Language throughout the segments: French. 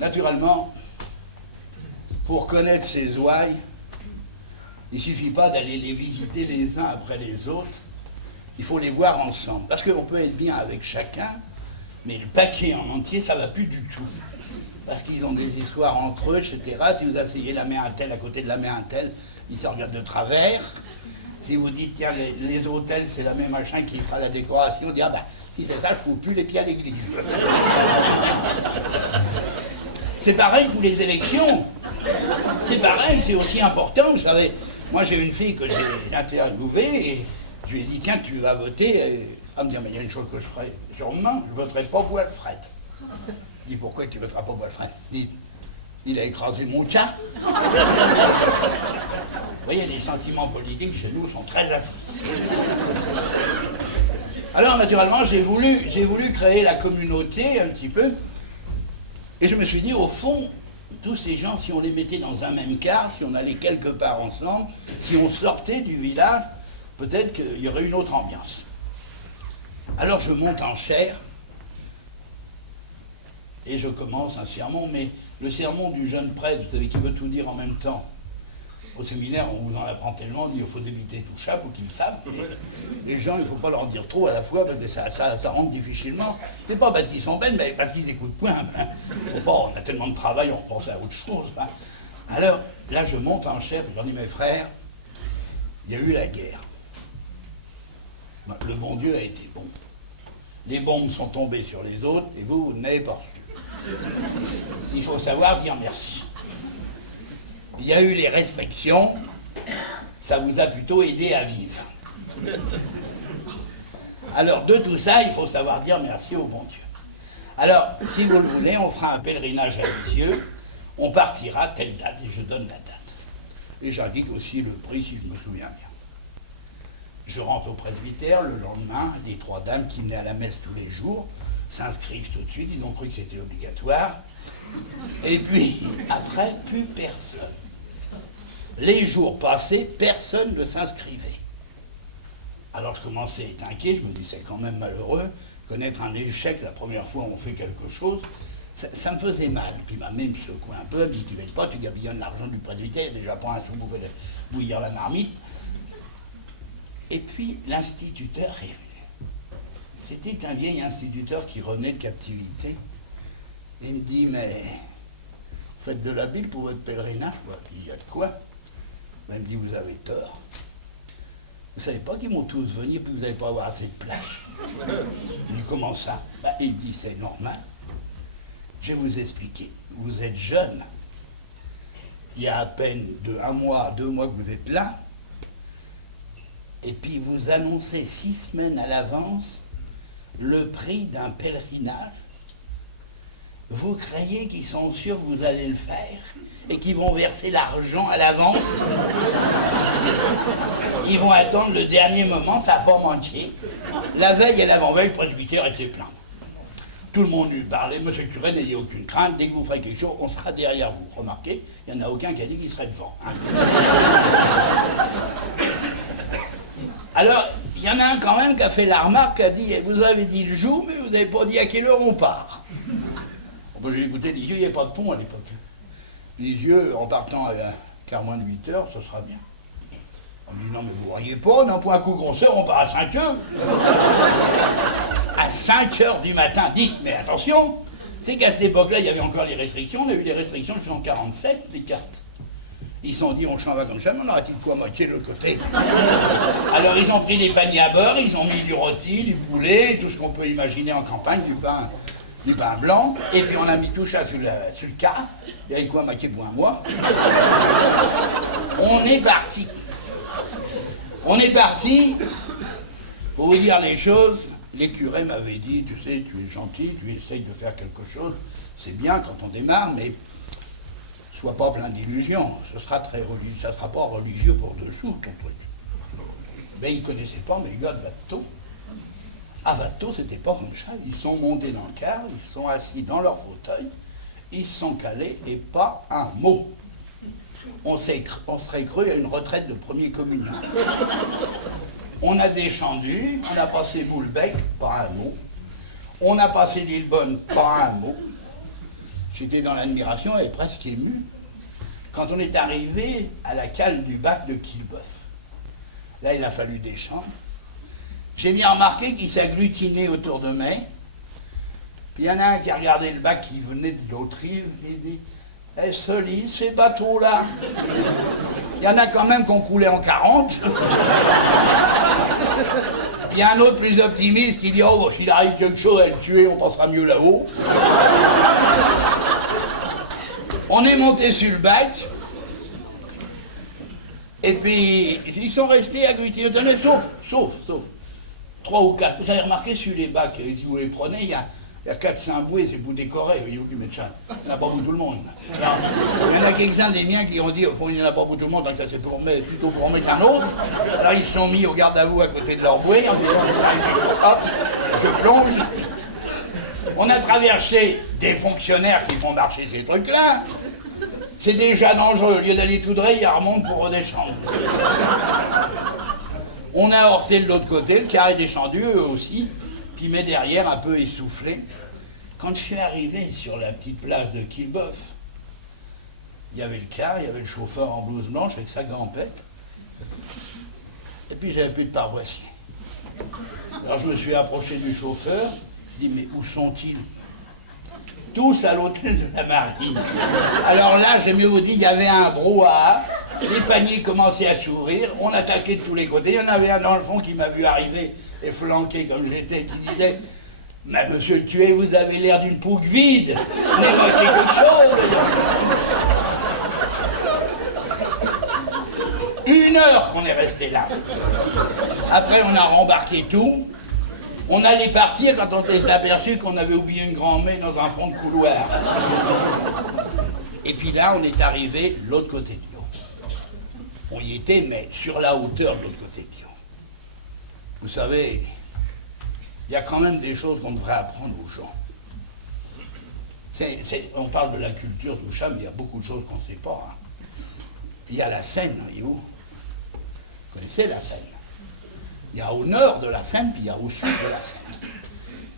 Naturellement, pour connaître ces ouailles, il ne suffit pas d'aller les visiter les uns après les autres, il faut les voir ensemble. Parce qu'on peut être bien avec chacun, mais le paquet en entier, ça ne va plus du tout. Parce qu'ils ont des histoires entre eux, etc. Si vous asseyez la mère un tel à côté de la mère un tel, ils se regardent de travers. Si vous dites, tiens, les hôtels, c'est la même machin qui fera la décoration, on dit, ah bah, si c'est ça, je ne fous plus les pieds à l'église. C'est pareil pour les élections. C'est pareil, c'est aussi important, vous savez. Moi, j'ai une fille que j'ai interviewée et je lui ai dit, tiens, tu vas voter. Elle me dit, mais il y a une chose que je ferai sûrement, je ne voterai pas pour Alfred. Je dis, pourquoi tu ne voteras pas pour Alfred? Il a écrasé mon chat. Vous voyez, les sentiments politiques chez nous sont très assis. Alors, naturellement, j'ai voulu créer la communauté un petit peu. Et je me suis dit, au fond, tous ces gens, si on les mettait dans un même car, si on allait quelque part ensemble, si on sortait du village, peut-être qu'il y aurait une autre ambiance. Alors, je monte en chair. Et je commence un sermon, mais le sermon du jeune prêtre, vous savez, qui veut tout dire en même temps. Au séminaire, on vous en apprend tellement, on dit qu'il faut débiter tout ça pour qu'ils le savent. Et les gens, il ne faut pas leur dire trop à la fois, parce que ça rentre difficilement. C'est pas parce qu'ils sont belles, mais parce qu'ils écoutent point. Hein. On a tellement de travail, on pense à autre chose. Hein. Alors, là, je monte en chair, et je leur dis, mes frères, il y a eu la guerre. Le bon Dieu a été bon. Les bombes sont tombées sur les autres, et vous n'avez pas reçu. Il faut savoir dire merci. Il y a eu les restrictions, ça vous a plutôt aidé à vivre. Alors, de tout ça, il faut savoir dire merci au bon Dieu. Alors, si vous le voulez, on fera un pèlerinage à Lisieux, on partira telle date, et je donne la date. Et j'indique aussi le prix, si je me souviens bien. Je rentre au presbytère, le lendemain, les 3 dames qui venaient à la messe tous les jours s'inscrivent tout de suite, ils ont cru que c'était obligatoire. Et puis, après, plus personne. Les jours passés, personne ne s'inscrivait. Alors je commençais à être inquiet, je me dis c'est quand même malheureux, connaître un échec la première fois où on fait quelque chose, ça me faisait mal. Puis ma mère me secouait un peu, elle me dit tu ne veilles pas, tu gabillonnes l'argent du presbytère, déjà pas un sou pour bouillir la marmite. Et puis l'instituteur est venu. C'était un vieil instituteur qui revenait de captivité. Et il me dit, mais vous faites de la bile pour votre pèlerinage, quoi. Il y a de quoi? Ben, il me dit, vous avez tort. Vous savez pas qu'ils vont tous venir, puis vous n'allez pas avoir assez de place. Il dit, comment ça? Ben, il dit, c'est normal. Je vais vous expliquer. Vous êtes jeune. Il y a à peine 1 mois, 2 mois que vous êtes là. Et puis vous annoncez 6 semaines à l'avance le prix d'un pèlerinage. Vous croyez qu'ils sont sûrs que vous allez le faire et qu'ils vont verser l'argent à l'avance? Ils vont attendre le dernier moment, ça n'a pas manqué. La veille et l'avant-veille, le presbytère était plein. Tout le monde lui parlait, monsieur le curé, n'ayez aucune crainte, dès que vous ferez quelque chose, on sera derrière vous. Remarquez, il n'y en a aucun qui a dit qu'il serait devant. Hein. Alors, il y en a un quand même qui a fait la remarque, qui a dit, vous avez dit le jour, mais vous n'avez pas dit à quelle heure on part. Bon, j'ai écouté Lisieux, il n'y avait pas de pont à l'époque. Lisieux, en partant à quart moins de 8 heures, ce sera bien. On dit, non mais vous ne riez pas, d'un point à coup grosseur, on part à 5 heures. À 5 heures du matin, dites, mais attention, c'est qu'à cette époque-là, il y avait encore les restrictions, on a eu les restrictions jusqu'en 47, les cartes. Ils se sont dit, on s'en va comme ça, mais on aura-t-il quoi à moitié de l'autre côté? Alors ils ont pris des paniers à beurre, ils ont mis du rôti, du poulet, tout ce qu'on peut imaginer en campagne, du pain blanc, et puis on a mis tout ça sur le car, il y avait quoi à moitié pour 1 mois. On est parti. On est parti, pour vous dire les choses, les curés m'avaient dit, tu sais, tu es gentil, tu essayes de faire quelque chose, c'est bien quand on démarre, mais sois pas plein d'illusions, ce sera très religieux, ça sera pas religieux pour dessous ton truc. Mais ils connaissaient pas mes gars de Watteau. À Watteau, c'était pas comme ça, ils sont montés dans le car, ils sont assis dans leur fauteuil, ils se sont calés et pas un mot. On serait cru à une retraite de premier communion. On a descendu, on a passé Boulbec, pas un mot. On a passé Lillebonne, pas un mot. J'étais dans l'admiration et presque ému quand on est arrivé à la cale du bac de Quillebeuf. Là, il a fallu descendre. J'ai bien remarqué qu'ils s'agglutinaient autour de mai. Puis il y en a un qui a regardé le bac qui venait de l'autre rive et dit « Eh, solide ces bateaux-là !» Il y en a quand même qui ont coulé en 40. Il y a un autre plus optimiste qui dit « Oh, s'il arrive quelque chose à le tuer, on passera mieux là-haut. » On est monté sur le bac. Et puis, ils sont restés agglutinés, sauf 3 ou 4. Vous avez remarqué sur les bacs, si vous les prenez, il y a 4-5 bouées, c'est pour décorer, voyez-vous qui mettent ça. Il n'y en a pas pour tout le monde. Alors, il y en a quelques-uns des miens qui ont dit, au fond, il n'y en a pas pour tout le monde, donc ça c'est plutôt pour en mettre un autre. Alors ils se sont mis au garde à vous à côté de leur bouée, en disant, hop, je plonge. On a traversé des fonctionnaires qui font marcher ces trucs-là. C'est déjà dangereux, au lieu d'aller tout droit, ils remontent pour redescendre. On a heurté de l'autre côté, le car est descendu, eux aussi, puis mais derrière, un peu essoufflé. Quand je suis arrivé sur la petite place de Quillebeuf, il y avait le car, il y avait le chauffeur en blouse blanche avec sa grandpette, et puis j'avais plus de paroissiens. Alors je me suis approché du chauffeur, je dis mais où sont-ils? Tous à l'hôtel de la Marine. Alors là, j'ai mieux vous dire, il y avait un brouhaha, les paniers commençaient à s'ouvrir, on attaquait de tous les côtés. Il y en avait un dans le fond qui m'a vu arriver et flanqué comme j'étais, qui disait « Mais monsieur le tué, vous avez l'air d'une pouque vide, on évoquez quelque chose !» 1 heure qu'on est resté là. Après, on a rembarqué tout. On allait partir quand on s'est aperçu qu'on avait oublié une grand-mère dans un fond de couloir. Et puis là, on est arrivé de l'autre côté de Lyon. On y était, mais sur la hauteur de l'autre côté de Lyon. Vous savez, il y a quand même des choses qu'on devrait apprendre aux gens. On parle de la culture du chat, mais il y a beaucoup de choses qu'on ne sait pas. Hein. Il y a la Seine, voyez-vous. Vous connaissez la Seine? Il y a au nord de la Seine, puis il y a au sud de la Seine.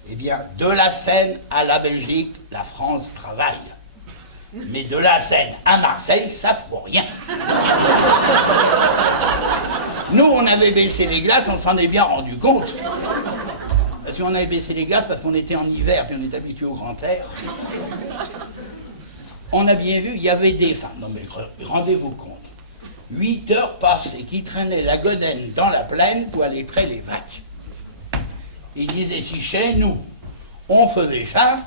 Eh bien, de la Seine à la Belgique, la France travaille. Mais de la Seine à Marseille, ça ne vaut rien. Nous, on avait baissé les glaces, on s'en est bien rendu compte. Parce qu'on avait baissé les glaces parce qu'on était en hiver, puis on est habitué au grand air. On a bien vu, il y avait des femmes. Non mais rendez-vous compte. 8 heures passées, qui traînaient la godaine dans la plaine pour aller près les vaches. Ils disaient, si chez nous, on faisait ça,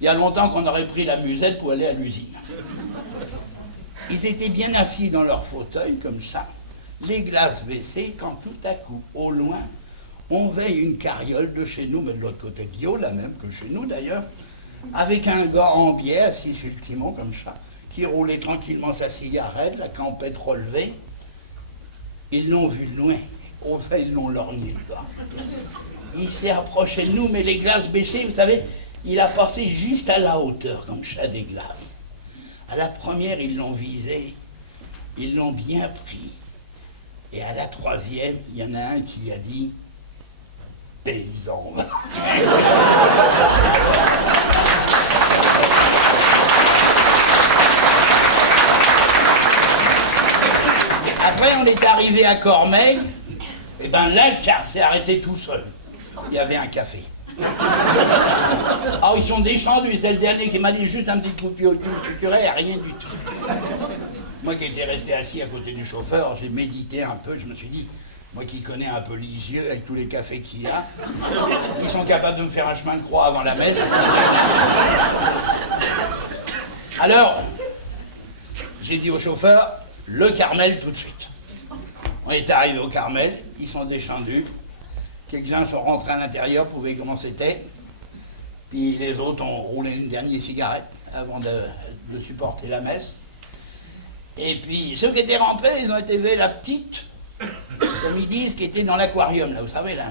il y a longtemps qu'on aurait pris la musette pour aller à l'usine. Ils étaient bien assis dans leur fauteuil, comme ça, les glaces baissées, quand tout à coup, au loin, on veille une carriole de chez nous, mais de l'autre côté de Lyon, la même que chez nous d'ailleurs, avec un gars en biais, assis sur le timon, comme ça, qui roulait tranquillement sa cigarette, la campette relevée. Ils l'ont vu de loin. Oh ça, ils l'ont lorgné, le gars. Il s'est approché de nous, mais les glaces baissées, vous savez, il a passé juste à la hauteur, comme ça, des glaces. À la première, ils l'ont visé, ils l'ont bien pris. Et à la troisième, il y en a un qui a dit « Paysan ». Après, on est arrivé à Cormeilles, et bien là, le car s'est arrêté tout seul. Il y avait un café. Ah, ils sont descendus, c'est le dernier qui m'a dit juste un petit coup de pied au curé, rien du tout. Moi qui étais resté assis à côté du chauffeur, j'ai médité un peu, je me suis dit, moi qui connais un peu Lisieux avec tous les cafés qu'il y a, ils sont capables de me faire un chemin de croix avant la messe. Alors, j'ai dit au chauffeur, le Carmel tout de suite. On est arrivé au Carmel, ils sont descendus, quelques-uns sont rentrés à l'intérieur pour voir comment c'était, puis les autres ont roulé une dernière cigarette avant de supporter la messe. Et puis ceux qui étaient rentrés, ils ont été vers la petite, comme ils disent, qui était dans l'aquarium, là, vous savez, là.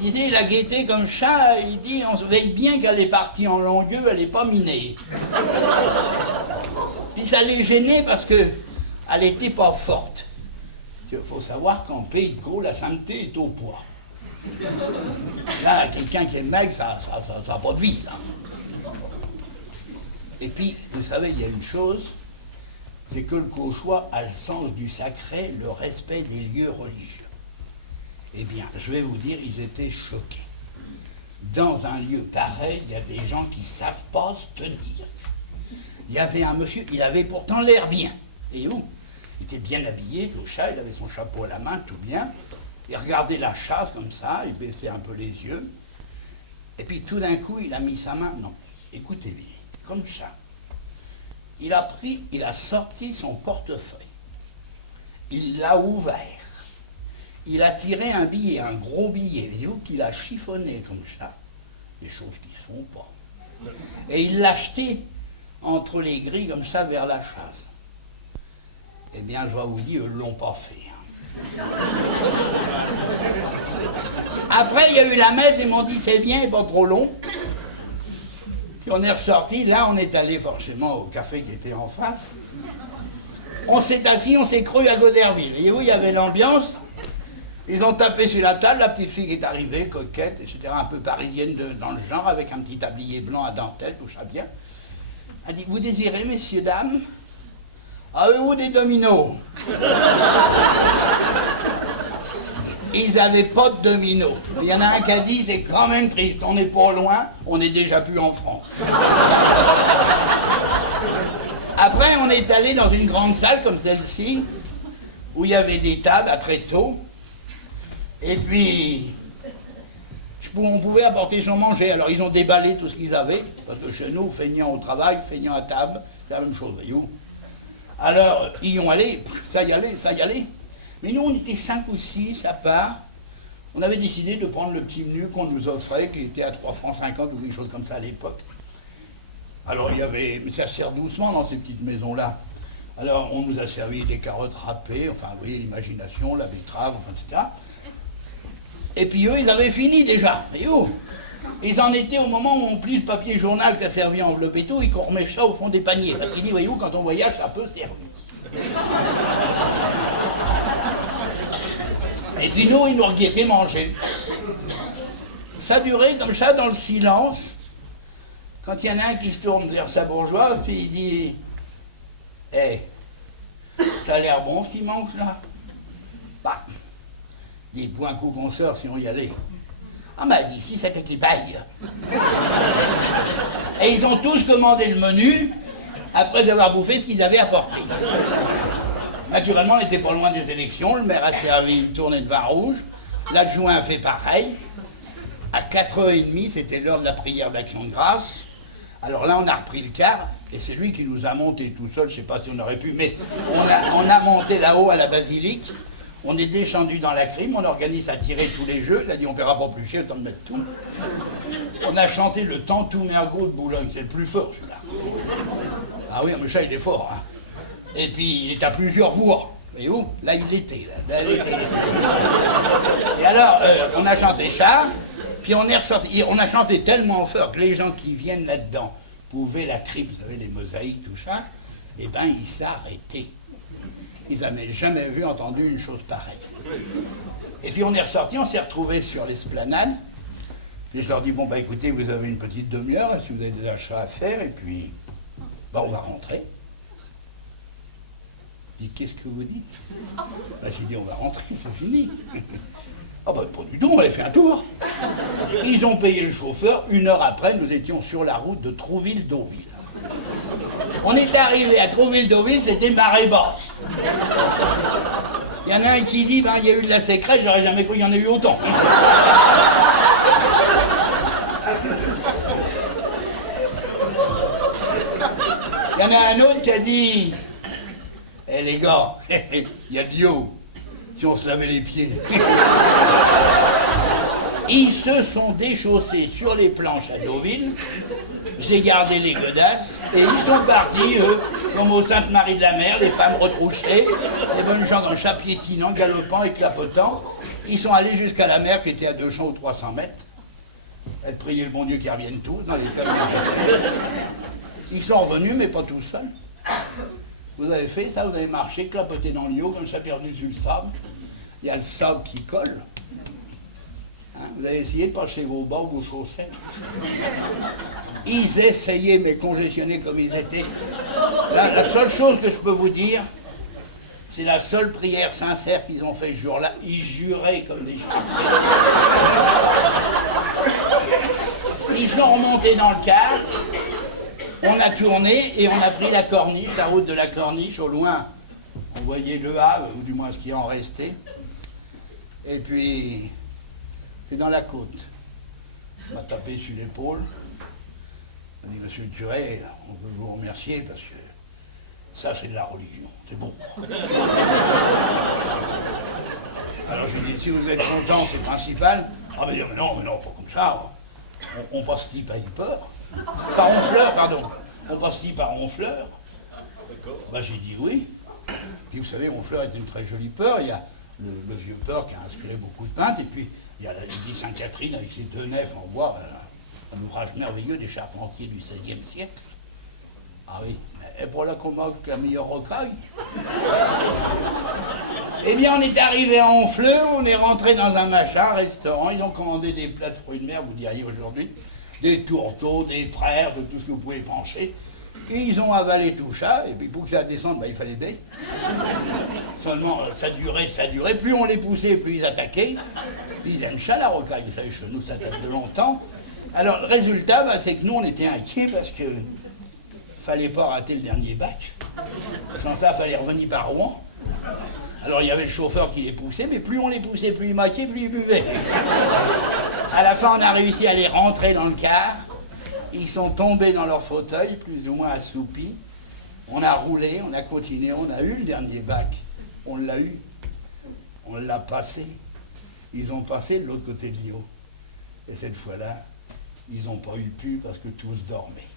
Ils disaient, la gaieté comme chat, il dit, on se veille bien qu'elle est partie en longueur, elle n'est pas minée. Puis ça les gênait parce qu'elle n'était pas forte. Il faut savoir qu'en Pays de Caux, la sainteté est au poids. Là, quelqu'un qui est maigre, ça n'a pas de vie, là. Et puis, vous savez, il y a une chose, c'est que le Cauchois a le sens du sacré, le respect des lieux religieux. Eh bien, je vais vous dire, ils étaient choqués. Dans un lieu pareil, il y a des gens qui ne savent pas se tenir. Il y avait un monsieur, il avait pourtant l'air bien. Et où? Il était bien habillé, le chat, il avait son chapeau à la main, tout bien. Il regardait la chasse comme ça, il baissait un peu les yeux. Et puis tout d'un coup, il a mis sa main, non, écoutez bien, comme ça. Il a sorti son portefeuille. Il l'a ouvert. Il a tiré un billet, un gros billet, voyez-vous, qu'il a chiffonné comme ça. Des choses qui ne sont pas. Et il l'a jeté entre les grilles comme ça vers la chasse. Eh bien, je vais vous dire, ils ne l'ont pas fait. Après, il y a eu la messe, ils m'ont dit, c'est bien, pas trop long. Puis on est ressorti, là, on est allé forcément au café qui était en face. On s'est assis, on s'est cru à Goderville. Voyez-vous, il y avait l'ambiance. Ils ont tapé sur la table, la petite fille qui est arrivée, coquette, etc., un peu parisienne dans le genre, avec un petit tablier blanc à dentelle, tout ça bien. Elle dit, vous désirez, messieurs, dames? Avez-vous des dominos? Ils n'avaient pas de dominos. Il y en a un qui a dit, c'est quand même triste, on n'est pas loin, on n'est déjà plus en France. Après, on est allé dans une grande salle comme celle-ci, où il y avait des tables à tréteaux. Et puis, on pouvait apporter son manger. Alors, ils ont déballé tout ce qu'ils avaient, parce que chez nous, feignant au travail, feignant à table, c'est la même chose, voyez-vous. Alors, ils y ont allé, ça y allait, ça y allait. Mais nous, on était 5 ou 6 à part. On avait décidé de prendre le petit menu qu'on nous offrait, qui était à 3,50 francs ou quelque chose comme ça à l'époque. Alors, il y avait, mais ça se sert doucement dans ces petites maisons-là. Alors, on nous a servi des carottes râpées, enfin, vous voyez, l'imagination, la betterave, enfin, etc. Et puis eux, ils avaient fini déjà, voyez-vous. Ils en étaient au moment où on plie le papier journal qui a servi à envelopper tout, ils remet ça au fond des paniers. Parce qu'il dit, voyez-vous, quand on voyage, ça peut servir. Et puis nous, ils nous reguettaient manger. Ça durait comme ça dans le silence. Quand il y en a un qui se tourne vers sa bourgeoise, puis il dit, hé, ça a l'air bon ce qui manque là? Bah. Dites-moi un coup qu'on sort si on y allait. Ah m'a dit, si c'était qui paye. Et ils ont tous commandé le menu après avoir bouffé ce qu'ils avaient apporté. Naturellement, on n'était pas loin des élections. Le maire a servi une tournée de vin rouge. L'adjoint a fait pareil. À 4h30, c'était l'heure de la prière d'action de grâce. Alors là, on a repris le car. Et c'est lui qui nous a monté tout seul. Je ne sais pas si on aurait pu, mais on a monté là-haut à la basilique. On est descendu dans la crime, on organise à tirer tous les jeux. Il a dit, on ne paiera pas plus cher, autant de mettre tout. On a chanté le Tantou Mergo de Boulogne, c'est le plus fort, celui-là. Ah oui, mais ça, il est fort. Hein. Et puis, il est à plusieurs voix. Voyez-vous, là, il était. Là, il était. Et alors, on a chanté ça, puis on est ressorti. On a chanté tellement fort que les gens qui viennent là-dedans, pour ouvrir la crypte, vous savez, les mosaïques, tout ça, eh bien, ils s'arrêtaient. Ils n'avaient jamais vu, entendu une chose pareille. Et puis on est ressorti, on s'est retrouvés sur l'esplanade. Et je leur dis, bon, bah écoutez, vous avez une petite demi-heure, si vous avez des achats à faire, et puis, bah on va rentrer. Je dis, qu'est-ce que vous dites? Bah j'ai dit, on va rentrer, c'est fini. Ah bah pas du tout, on allait faire un tour. Ils ont payé le chauffeur, 1 heure après, nous étions sur la route de Trouville-Deauville. On est arrivé à Trouville-Deauville, c'était marée basse. Il y en a un qui dit, ben, il y a eu de la sécrète, j'aurais jamais cru qu'il y en ait eu autant. Il y en a un autre qui a dit, eh les gars, il y a de l'eau, si on se lavait les pieds. Ils se sont déchaussés sur les planches à Deauville. J'ai gardé les godasses et ils sont partis, eux, comme au Sainte-Marie-de-la-Mer, les femmes retroussées, les bonnes gens en chat piétinant, galopant et clapotant. Ils sont allés jusqu'à la mer qui était à 200 ou 300 mètres. Elles priaient le bon Dieu qu'ils reviennent tous dans les camions. Ils sont revenus, mais pas tout seuls. Vous avez fait ça, vous avez marché, clapoté dans l'eau, comme ça, perdu sur le sable. Il y a le sable qui colle. Hein, vous avez essayé de passer vos bas ou vos chaussettes? Ils essayaient, mais congestionnés comme ils étaient. La seule chose que je peux vous dire, c'est la seule prière sincère qu'ils ont fait ce jour-là. Ils juraient comme des gens. Ils sont remontés dans le car, on a tourné et on a pris la corniche, la route de la corniche. Au loin, on voyait Le Havre, ou du moins ce qui en restait. Et puis, c'est dans la côte. On m'a tapé sur l'épaule. On m'a dit, monsieur le curé, on veut vous remercier parce que ça, c'est de la religion. C'est bon. Alors je lui dis, si vous êtes content, c'est le principal. Ah, mais non, pas comme ça. On passe-t-il par une peur? Par ronfleur, pardon. On passe-t-il par ronfleur? Bah, j'ai dit oui. Puis vous savez, ronfleur est une très jolie peur. Il y a le vieux peur qui a inspiré beaucoup de peintres. Et puis, il y a l'église Sainte-Catherine avec ses 2 nefs en bois. Un ouvrage merveilleux des charpentiers du XVIe siècle. Ah oui, et pour la commode, la meilleure rocaille. Eh bien, on est arrivé à Honfleur, on est rentré dans un restaurant, ils ont commandé des plats de fruits de mer, vous diriez aujourd'hui, des tourteaux, des frères, de tout ce que vous pouvez pencher. Et ils ont avalé tout ça, et puis pour que ça descende, bah, il fallait baie. Seulement, ça durait, plus on les poussait, plus ils attaquaient. Puis ils aiment ça, la rocaille, vous savez, chez nous, ça date de longtemps. Alors, le résultat, bah, c'est que nous, on était inquiets parce que fallait pas rater le dernier bac. Sans ça, fallait revenir par Rouen. Alors, il y avait le chauffeur qui les poussait, mais plus on les poussait, plus ils maquaient, plus ils buvaient. À la fin, on a réussi à les rentrer dans le car. Ils sont tombés dans leur fauteuil, plus ou moins assoupis. On a roulé, on a continué, on a eu le dernier bac. On l'a eu. On l'a passé. Ils ont passé de l'autre côté de l'îlot. Et cette fois-là, ils n'ont pas eu pu parce que tous dormaient.